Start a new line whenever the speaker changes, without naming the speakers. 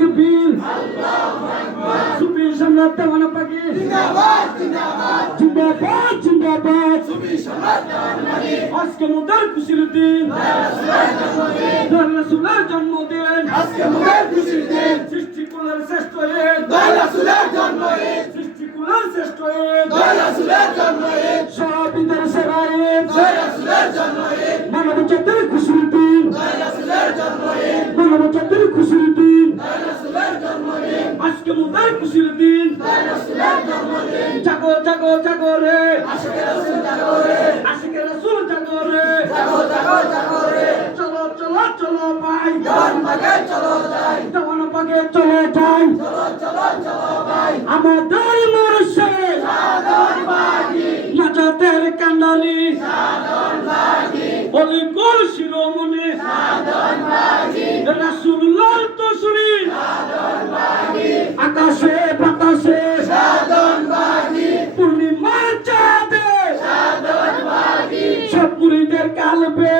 তাকবীর সুবীর সম্রাট দেওয়ানা পাখি।
জিন্দাবাদ জিন্দাবাদ।
জিন্দাবাদ জিন্দাবাদ
সুবীর সম্রাট দেওয়ানা পাখি
আজকে মোদের খুশির দিন। রাসূলের জন্মদিন।
আজকে মোদের খুশির দিন
সৃষ্টি কুলের শ্রেষ্ঠ ঈদ।
রাসূলের জন্ম ঈদ
সৃষ্টি কুলের শ্রেষ্ঠ ঈদ।
রাসূলের জন্ম ঈদ
সারা বিদের সেরা ঈদ।
রাসূলের জন্ম
মোদের খুশির দিন জাগো জাগো জাগো রে।
রাসূল জাগো রে
আশিকের রাসূল জাগো রে।
জাগো জাগো জাগো রে
চলো চলো চলো ভাই।
দেওয়ানবাগে চলো যাই
দেওয়ানা পাগে চলে যাই।
চলো চলো চলো ভাই
আমাদের অলিকুল পূর্ণিমার